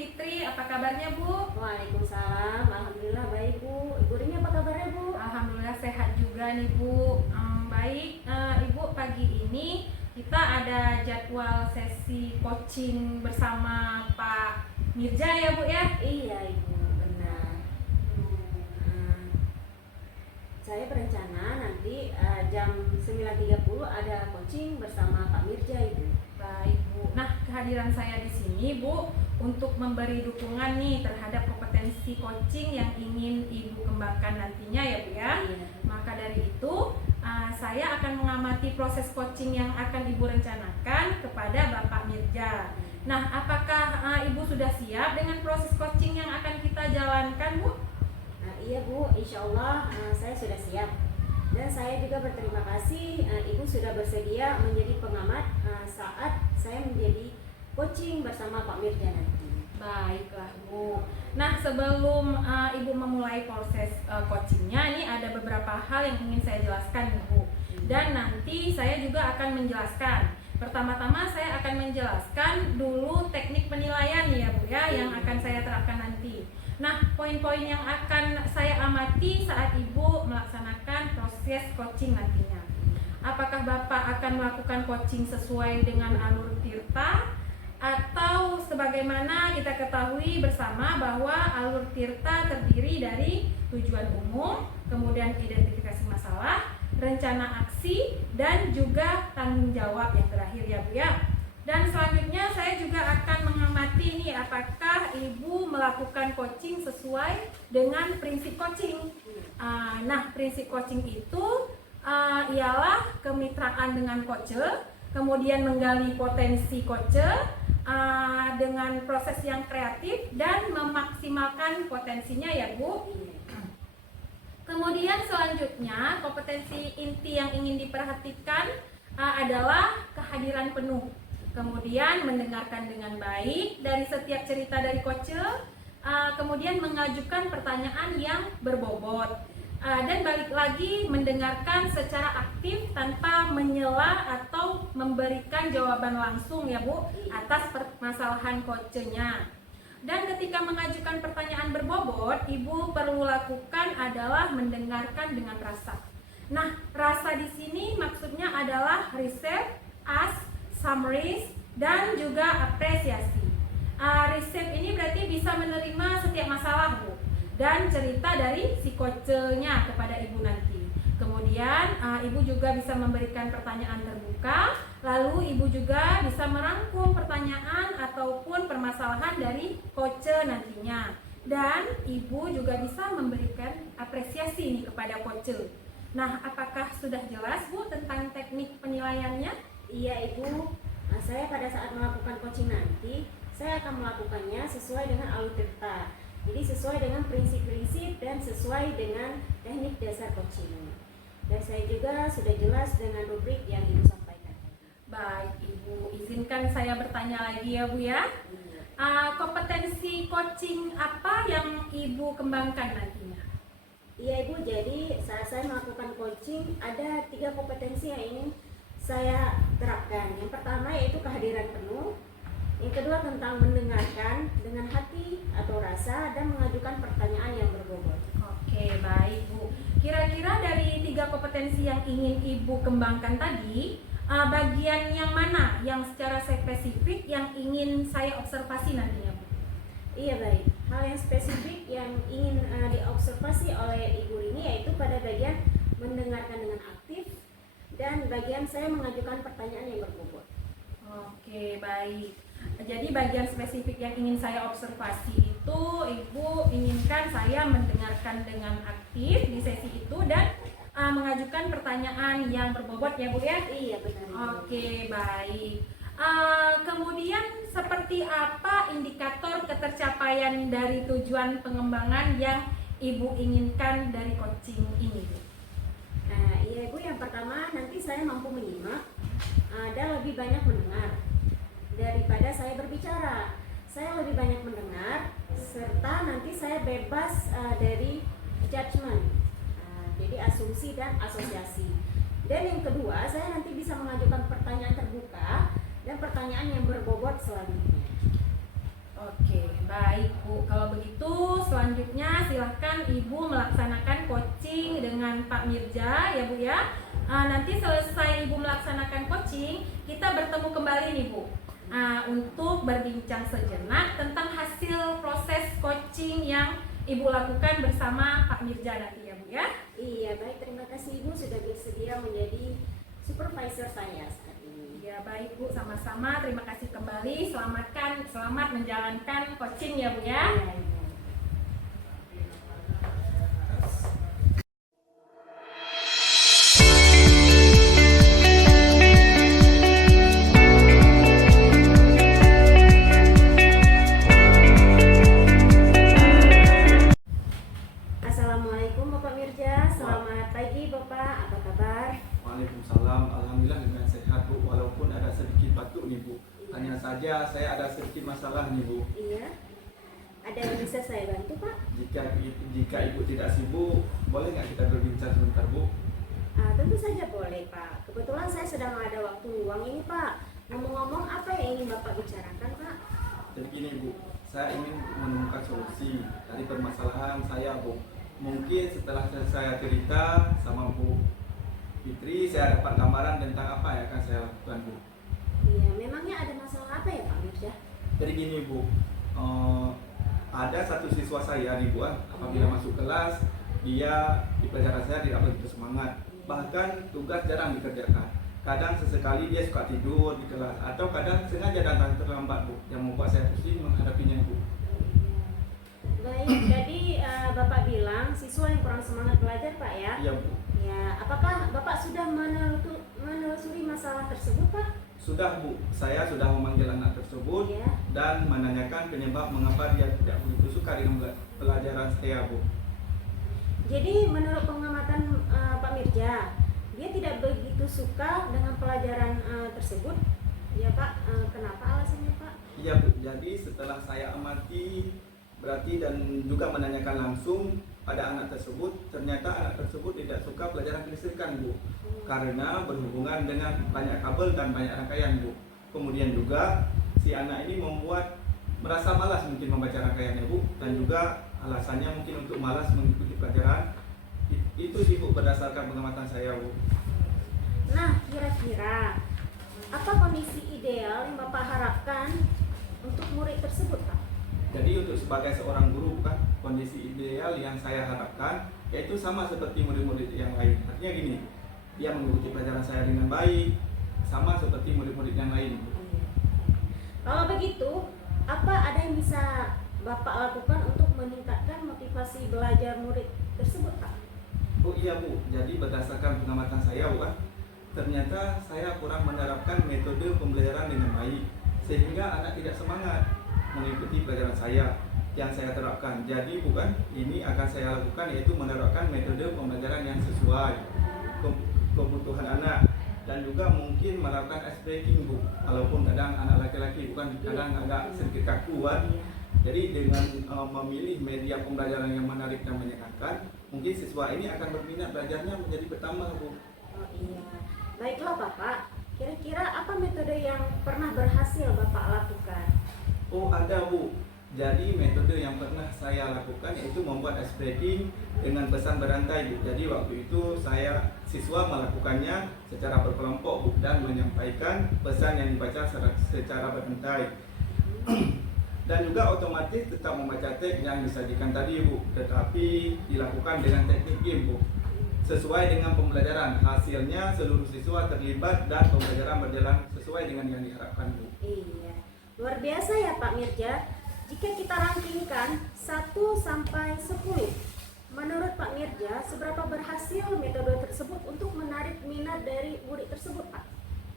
Fitri, apa kabarnya Bu? Waalaikumsalam, alhamdulillah baik Bu. Ibu Rini apa kabarnya Bu? Alhamdulillah sehat juga nih Bu. Baik, Ibu, pagi ini kita ada jadwal sesi coaching bersama Pak Mirja ya Bu ya? Iya Ibu, benar. Hmm, saya berencana nanti jam 9.30 ada coaching bersama Pak Mirja Ibu. Baik Bu. Nah, kehadiran saya di sini Bu untuk memberi dukungan nih terhadap kompetensi coaching yang ingin Ibu kembangkan nantinya ya Bu ya. Iya. Maka dari itu saya akan mengamati proses coaching yang akan Ibu rencanakan kepada Bapak Mirja. Nah, apakah Ibu sudah siap dengan proses coaching yang akan kita jalankan Bu? Iya Bu, insya Allah saya sudah siap. Dan saya juga berterima kasih Ibu sudah bersedia menjadi pengamat saat saya menjadi coaching bersama Pak Mirja nanti. Baiklah Bu. Nah, sebelum Ibu memulai proses coachingnya, ini ada beberapa hal yang ingin saya jelaskan nih Bu. Dan nanti saya juga akan menjelaskan. Pertama-tama saya akan menjelaskan dulu teknik penilaian ya Bu ya, yang akan saya terapkan nanti. Nah, poin-poin yang akan saya amati saat Ibu melaksanakan proses coaching nantinya. Apakah Bapak akan melakukan coaching sesuai dengan alur tirta, atau sebagaimana kita ketahui bersama bahwa alur tirta terdiri dari tujuan umum, kemudian identifikasi masalah, rencana aksi, dan juga tanggung jawab yang terakhir ya Bu ya. Dan selanjutnya saya juga akan mengamati nih apakah Ibu melakukan coaching sesuai dengan prinsip coaching. Nah, prinsip coaching itu ialah kemitraan dengan coach, kemudian menggali potensi coach dengan proses yang kreatif dan memaksimalkan potensinya ya Bu. Kemudian selanjutnya kompetensi inti yang ingin diperhatikan adalah kehadiran penuh. Kemudian mendengarkan dengan baik dari setiap cerita dari coach, kemudian mengajukan pertanyaan yang berbobot. Dan balik lagi mendengarkan secara aktif tanpa menyela atau memberikan jawaban langsung ya Bu atas permasalahan coachnya. Dan ketika mengajukan pertanyaan berbobot, Ibu perlu lakukan adalah mendengarkan dengan rasa. Nah, rasa di sini maksudnya adalah receive, ask, summaries, dan juga apresiasi. Receive ini berarti bisa menerima setiap masalah Bu, dan cerita dari si coach-nya kepada Ibu nanti. Kemudian Ibu juga bisa memberikan pertanyaan terbuka, lalu Ibu juga bisa merangkum pertanyaan ataupun permasalahan dari coach nantinya. Dan Ibu juga bisa memberikan apresiasi nih kepada coach. Nah, apakah sudah jelas Bu tentang teknik penilaiannya? Iya Ibu, saya pada saat melakukan coaching nanti, saya akan melakukannya sesuai dengan alur tirta. Jadi sesuai dengan prinsip-prinsip dan sesuai dengan teknik dasar coaching. Dan saya juga sudah jelas dengan rubrik yang Ibu sampaikan. Baik Ibu, izinkan saya bertanya lagi ya Bu ya. Kompetensi coaching apa yang Ibu kembangkan nantinya? Iya Ibu, jadi saat saya melakukan coaching ada 3 kompetensi yang ingin saya terapkan. Yang pertama yaitu kehadiran penuh. Yang kedua tentang mendengarkan dengan hati atau rasa dan mengajukan pertanyaan yang berbobot. Oke, baik Bu. Kira-kira dari 3 kompetensi yang ingin Ibu kembangkan tadi, bagian yang mana yang secara spesifik yang ingin saya observasi nantinya Bu? Iya baik, hal yang spesifik yang ingin diobservasi oleh Ibu Rini yaitu pada bagian mendengarkan dengan aktif dan bagian saya mengajukan pertanyaan yang berbobot. Oke, baik. Jadi bagian spesifik yang ingin saya observasi itu Ibu inginkan saya mendengarkan dengan aktif di sesi itu dan mengajukan pertanyaan yang berbobot ya Bu ya? Iya benar. Oke, baik. Kemudian seperti apa indikator ketercapaian dari tujuan pengembangan yang Ibu inginkan dari coaching ini Bu? Iya Ibu, yang pertama nanti saya mampu menyimak dan lebih banyak mendengar daripada saya berbicara. Saya lebih banyak mendengar serta nanti saya bebas dari judgment, jadi asumsi dan asosiasi. Dan yang kedua, saya nanti bisa mengajukan pertanyaan terbuka dan pertanyaan yang berbobot selanjutnya. Oke, baik Bu. Kalau begitu selanjutnya silahkan Ibu melaksanakan coaching dengan Pak Mirja ya Bu ya. Nanti selesai Ibu melaksanakan coaching, kita bertemu kembali nih Bu. Untuk berbincang sejenak tentang hasil proses coaching yang Ibu lakukan bersama Pak Mirja nanti ya Bu ya. Iya, baik, terima kasih Ibu sudah bersedia menjadi supervisor saya saat ini. Ya baik Bu, sama-sama. Terima kasih kembali. Selamat menjalankan coaching ya Bu ya. Iya, iya. Assalamualaikum Bapak Mirja, selamat pagi Bapak, apa kabar? Waalaikumsalam, alhamdulillah dengan sehat Bu, walaupun ada sedikit batuk nih Bu. Hanya saja saya ada sedikit masalah nih Bu. Iya, ada yang bisa saya bantu Pak? Jika Ibu tidak sibuk, boleh nggak kita berbincang sebentar Bu? Tentu saja boleh Pak, kebetulan saya sedang ada waktu luang ini Pak. Ngomong-ngomong, apa yang ingin Bapak bicarakan Pak? Jadi gini Bu, saya ingin menemukan solusi dari permasalahan saya Bu. Mungkin setelah saya cerita sama Bu Fitri, saya dapat gambaran tentang apa yang akan saya lakukan Bu. Iya, memangnya ada masalah apa ya Pak Mirja? Jadi gini Bu, ada satu siswa saya nih Bu, apabila masuk kelas, dia di pelajaran saya tidak begitu semangat. Bahkan tugas jarang dikerjakan. Kadang sesekali dia suka tidur di kelas, atau kadang sengaja datang terlambat Bu, yang membuat saya pusing menghadapinya Bu. Baik, jadi Bapak bilang siswa yang kurang semangat belajar Pak ya? Iya Bu. Ya, apakah Bapak sudah menelusuri masalah tersebut Pak? Sudah Bu, saya sudah memanggil anak tersebut Ya. dan menanyakan penyebab mengapa dia tidak begitu suka dengan pelajaran saya Bu. Jadi menurut pengamatan Pak Mirja, dia tidak begitu suka dengan pelajaran tersebut. Ya Pak, kenapa alasannya Pak? Iya Bu, jadi setelah saya amati berarti dan juga menanyakan langsung pada anak tersebut, ternyata anak tersebut tidak suka pelajaran kelistrikan Bu, karena berhubungan dengan banyak kabel dan banyak rangkaian Bu. Kemudian juga si anak ini merasa malas mungkin membaca rangkaiannya Bu, dan juga alasannya mungkin untuk malas mengikuti pelajaran. Itu sih Bu berdasarkan pengamatan saya Bu. Nah, kira-kira apa kondisi ideal yang Bapak harapkan untuk murid tersebut Pak? Jadi untuk sebagai seorang guru kan, kondisi ideal yang saya harapkan yaitu sama seperti murid-murid yang lain. Artinya gini, dia mengikuti pelajaran saya dengan baik, sama seperti murid-murid yang lain. Kalau begitu, apa ada yang bisa Bapak lakukan untuk meningkatkan motivasi belajar murid tersebut Pak? Oh iya Bu, jadi berdasarkan pengamatan saya Bu, ternyata saya kurang menerapkan metode pembelajaran dengan baik, sehingga anak tidak semangat mengikuti pelajaran saya yang saya terapkan. Jadi bukan ini akan saya lakukan, yaitu menerapkan metode pembelajaran yang sesuai kebutuhan anak, dan juga mungkin melakukan ice breaking Bu, walaupun kadang anak laki-laki bukan kadang agak sedikit kaku kan. Jadi dengan memilih media pembelajaran yang menarik dan menyenangkan, mungkin siswa ini akan berminat belajarnya menjadi bertambah Bu. Oh iya, baiklah Bapak. Kira-kira apa metode yang pernah berhasil Bapak lakukan? Oh ada Bu, jadi metode yang pernah saya lakukan yaitu membuat ice breaking dengan pesan berantai Bu. Jadi waktu itu siswa melakukannya secara berkelompok Bu, dan menyampaikan pesan yang dibaca secara berantai. Dan juga otomatis tetap membaca teks yang disajikan tadi Bu, tetapi dilakukan dengan teknik game Bu, sesuai dengan pembelajaran. Hasilnya seluruh siswa terlibat dan pembelajaran berjalan sesuai dengan yang diharapkan Bu. Iya, luar biasa ya Pak Mirja. Jika kita rankingkan 1 sampai 10, menurut Pak Mirja seberapa berhasil metode tersebut untuk menarik minat dari murid tersebut Pak?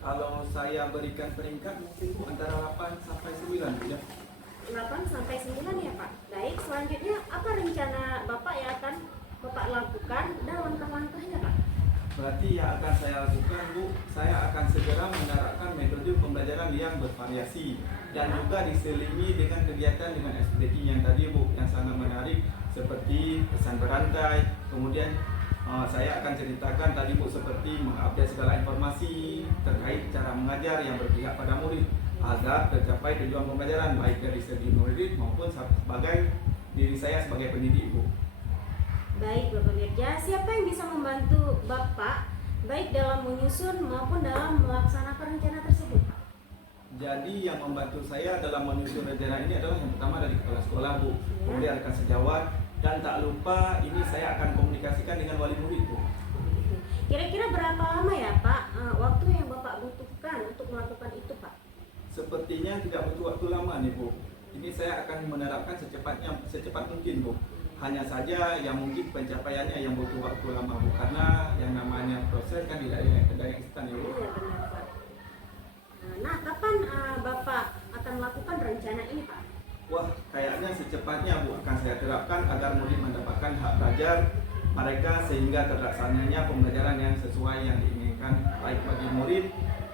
Kalau saya berikan peringkat mungkin Bu antara 8 sampai 9 Bu ya. 8 sampai 9 ya Pak. Baik, selanjutnya apa rencana Bapak yang akan Bapak lakukan dan langkah-langkahnya Pak? Berarti yang akan saya lakukan Bu, saya akan segera menerapkan metode pembelajaran yang bervariasi dan juga diselingi dengan kegiatan dengan ice breaking yang tadi Bu, yang sangat menarik seperti pesan berantai. Kemudian saya akan ceritakan tadi Bu seperti mengupdate segala informasi terkait cara mengajar yang berpihak pada murid. agar tercapai tujuan pembelajaran baik dari segi murid maupun sebagai diri saya sebagai pendidik, Bu. Baik Bapak Mirja, siapa yang bisa membantu Bapak baik dalam menyusun maupun dalam melaksanakan rencana tersebut? Jadi yang membantu saya dalam menyusun rencana ini adalah yang pertama dari kepala sekolah, Bu, kemudian rekan sejawat, dan tak lupa ini saya akan komunikasikan dengan wali murid, Bu. Kira-kira berapa lama ya Pak waktu yang Bapak butuhkan untuk melakukan itu Pak? Sepertinya tidak butuh waktu lama nih, Bu. Ini saya akan menerapkan secepat mungkin, Bu. Hanya saja yang mungkin pencapaiannya yang butuh waktu lama, Bu, karena yang namanya proses kan tidak ada yang instan ya, Bu. Iya benar Pak. Nah, kapan Bapak akan melakukan rencana ini Pak? Wah, kayaknya secepatnya, Bu, akan saya terapkan agar murid mendapatkan hak belajar mereka sehingga terlaksananya pembelajaran yang sesuai yang diinginkan baik bagi murid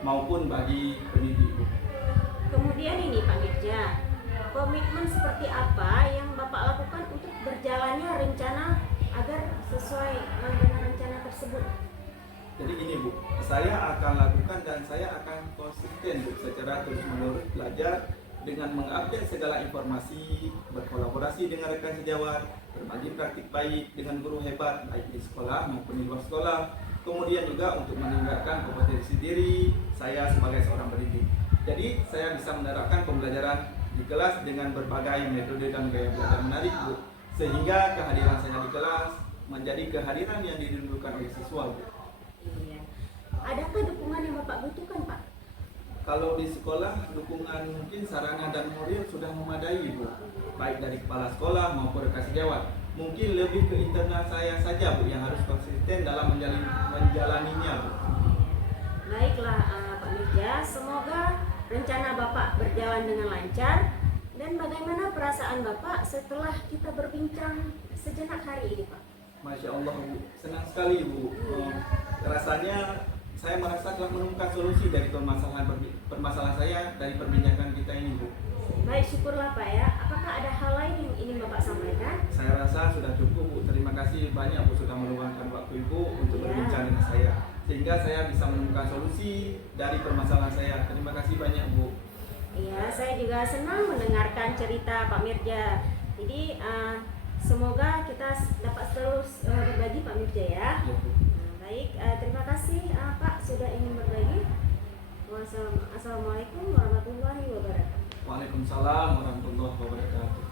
maupun bagi pendidik, Bu. Kemudian ini Pak Mirja, komitmen seperti apa yang Bapak lakukan untuk berjalannya rencana agar sesuai dengan rencana tersebut? Jadi gini, Bu, saya akan lakukan dan saya akan konsisten, Bu, secara terus-menerus belajar dengan mengupdate segala informasi, berkolaborasi dengan rekan sejawat, berbagi praktik baik dengan guru hebat baik di sekolah maupun di luar sekolah, kemudian juga untuk meningkatkan kompetensi diri saya sebagai seorang pendidik. Jadi saya bisa menerapkan pembelajaran di kelas dengan berbagai metode dan gaya belajar menarik, Bu, sehingga kehadiran saya di kelas menjadi kehadiran yang dirindukan oleh siswa, Bu. Iya. Adakah dukungan yang Bapak butuhkan Pak? Kalau di sekolah, dukungan mungkin sarana dan moral sudah memadai, Bu, baik dari kepala sekolah maupun rekan sejawat. Mungkin lebih ke internal saya saja, Bu, yang harus konsisten dalam menjalaninya, Bu. Baiklah Pak Mirja, semoga rencana Bapak berjalan dengan lancar. Dan bagaimana perasaan Bapak setelah kita berbincang sejenak hari ini Pak? Masya Allah, Bu, senang sekali, Bu. Rasanya saya merasa telah menemukan solusi dari permasalahan saya dari perbincangan kita ini, Bu. Baik, syukurlah Pak ya. Apakah ada hal lain yang ingin Bapak sampaikan? Saya rasa sudah cukup, Bu. Terima kasih banyak, Bu, sudah meluangkan waktu Ibu untuk berbincang dengan saya, sehingga saya bisa menemukan solusi dari permasalahan saya. Terima kasih banyak, Bu. Iya, saya juga senang mendengarkan cerita Pak Mirja. Jadi semoga kita dapat terus berbagi Pak Mirja ya. Ya, Bu. Baik, terima kasih Pak sudah ingin berbagi. Assalamualaikum warahmatullahi wabarakatuh. Waalaikumsalam warahmatullahi wabarakatuh.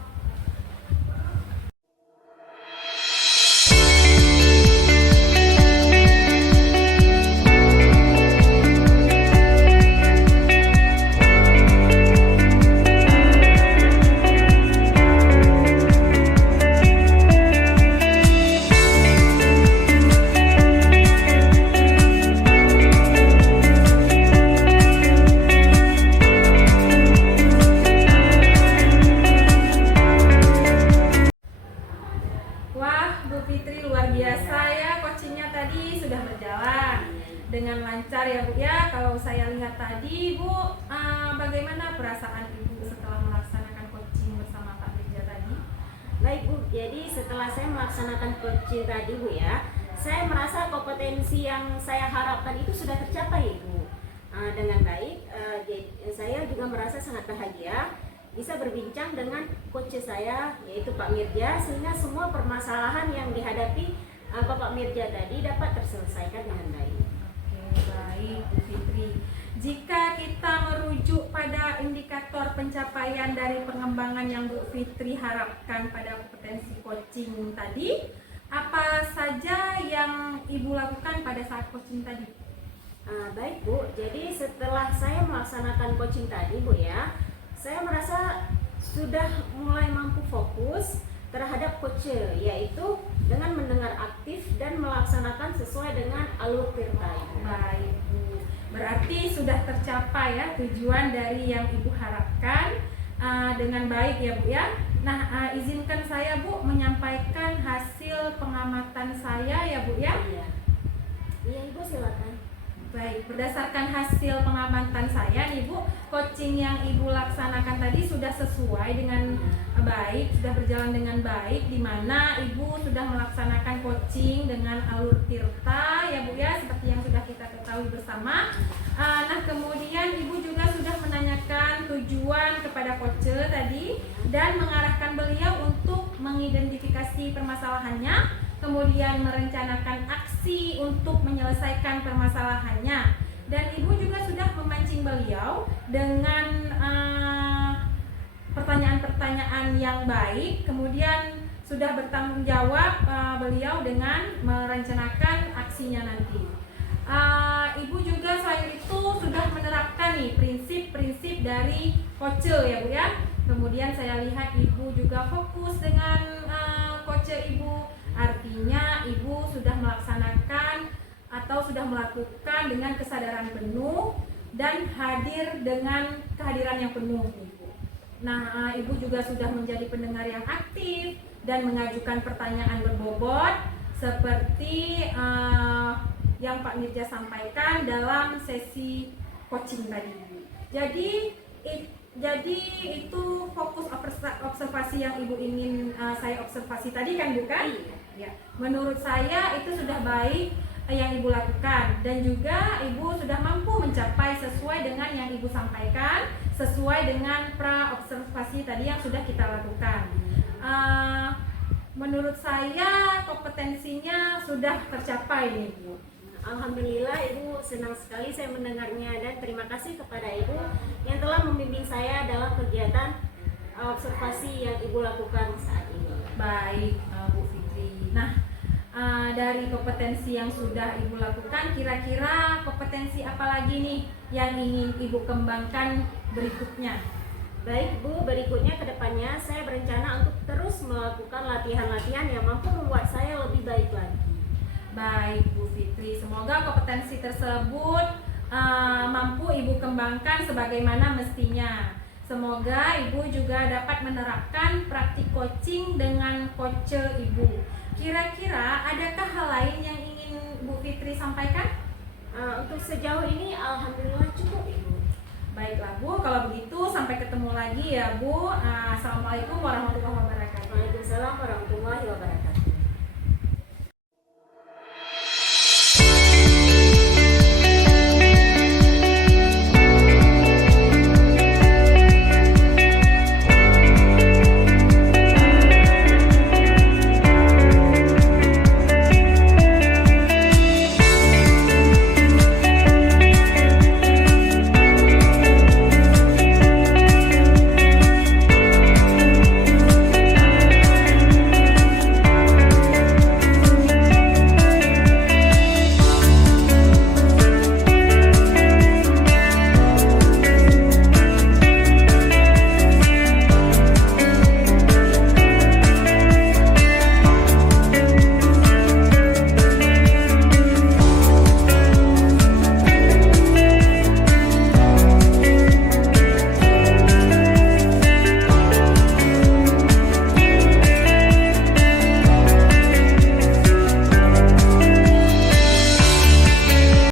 Wah, Bu Fitri luar biasa ya, coachingnya tadi sudah berjalan dengan lancar ya, Bu ya. Kalau saya lihat tadi, Bu, bagaimana perasaan Ibu setelah melaksanakan coaching bersama Pak Mirja tadi? Baik Bu, jadi setelah saya melaksanakan coaching tadi Bu ya, saya merasa kompetensi yang saya harapkan itu sudah tercapai Bu dengan baik. Jadi, saya juga merasa sangat bahagia bisa berbincang dengan coach saya yaitu Pak Mirja, sehingga semua permasalahan yang dihadapi Bapak Mirja tadi dapat terselesaikan dengan baik. Oke, baik Bu Fitri. Jika kita merujuk pada indikator pencapaian dari pengembangan yang Bu Fitri harapkan pada kompetensi coaching tadi, apa saja yang Ibu lakukan pada saat coaching tadi? Baik Bu, jadi setelah saya melaksanakan coaching tadi Bu ya, saya merasa sudah mulai mampu fokus terhadap coach, yaitu dengan mendengar aktif dan melaksanakan sesuai dengan alur tirta. Baik Bu, berarti sudah tercapai ya tujuan dari yang Ibu harapkan dengan baik ya Bu ya. Nah, izinkan saya Bu menyampaikan hasil pengamatan saya ya Bu ya. Iya Ibu, silakan. Baik, berdasarkan hasil pengamatan saya nih Bu, coaching yang Ibu laksanakan tadi sudah sesuai dengan baik, sudah berjalan dengan baik, di mana Ibu sudah melaksanakan coaching dengan alur tirta ya Bu ya, seperti yang sudah kita ketahui bersama. Nah, kemudian Ibu juga sudah menanyakan tujuan kepada coach tadi dan mengarahkan beliau untuk mengidentifikasi permasalahannya, kemudian merencanakan aksi untuk menyelesaikan permasalahannya. Dan Ibu juga sudah memancing beliau dengan pertanyaan-pertanyaan yang baik, kemudian sudah bertanggung jawab beliau dengan merencanakan aksinya nanti. Ibu juga selain itu sudah menerapkan nih prinsip-prinsip dari coach ya Bu ya. Kemudian saya lihat Ibu juga fokus dengan coach Ibu, artinya Ibu sudah melaksanakan atau sudah melakukan dengan kesadaran penuh dan hadir dengan kehadiran yang penuh Ibu. Nah, Ibu juga sudah menjadi pendengar yang aktif dan mengajukan pertanyaan berbobot seperti yang Pak Mirja sampaikan dalam sesi coaching tadi. Jadi itu fokus observasi yang Ibu ingin saya observasi tadi kan bukan? Ya. Menurut saya itu sudah baik yang Ibu lakukan, dan juga Ibu sudah mampu mencapai sesuai dengan yang Ibu sampaikan, sesuai dengan pra-observasi tadi yang sudah kita lakukan. Menurut saya kompetensinya sudah tercapai nih Bu. Alhamdulillah Ibu, senang sekali saya mendengarnya, dan terima kasih kepada Ibu yang telah membimbing saya dalam kegiatan observasi yang Ibu lakukan saat ini. Baik Bu Fitri. Nah, dari kompetensi yang sudah Ibu lakukan, kira-kira kompetensi apa lagi nih yang ingin Ibu kembangkan berikutnya? Baik Bu, berikutnya ke depannya saya berencana untuk terus melakukan latihan-latihan yang mampu membuat saya lebih baik lagi. Baik Bu Fitri, semoga kompetensi tersebut mampu Ibu kembangkan sebagaimana mestinya. Semoga Ibu juga dapat menerapkan praktik coaching dengan coach Ibu. Kira-kira adakah hal lain yang ingin Bu Fitri sampaikan? Untuk sejauh ini alhamdulillah cukup Ibu. Baiklah Bu, kalau begitu sampai ketemu lagi ya Bu. Assalamualaikum warahmatullahi wabarakatuh. Waalaikumsalam warahmatullahi wabarakatuh.